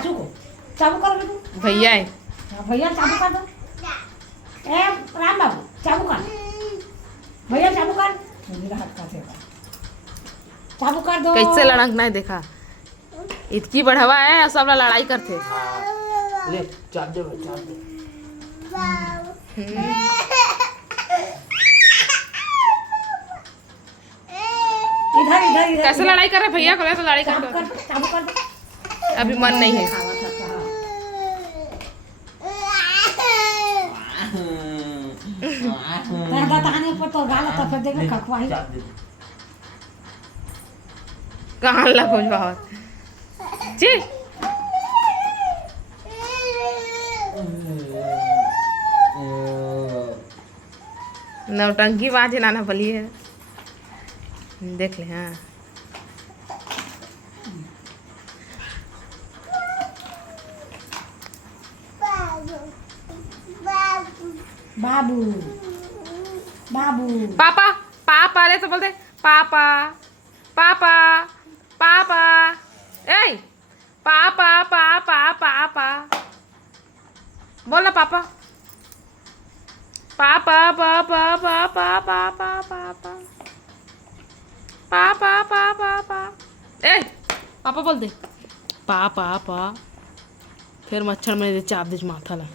चाचू को चाबू कर बेटू। भैया है। भैया चाबू कर दो। ए राम बाबू चाबू कर, भैया चाबू कर। मेरा हाथ का थे चाबू कर दो। कैसे लड़क नहीं देखा, इतकी बढ़ावा है सब लोग लड़ाई करते। ले चाप दे चाप दे। इधर इधर इधर कैसे लड़ाई कर रहे भैया को, तो लड़ाई चाबू कर। कर चाबू कर दो। अभी मन नहीं है। बताने पर तो गाला तो फिर देखो खखवाही। कहाँ लगो बहुत जी। नौटंकी बात है नाना भली है, देख ले। हाँ बाबू बाबू पापा पापा ले तो बोलते पापा पापा पापा। ए पापा पापा पापा बोल ना पापा पापा पापा पापा पापा पापा पापा पापा पापा। ए पापा बोल दे पापा पा, फिर मच्छर में चाप दे माथा ला।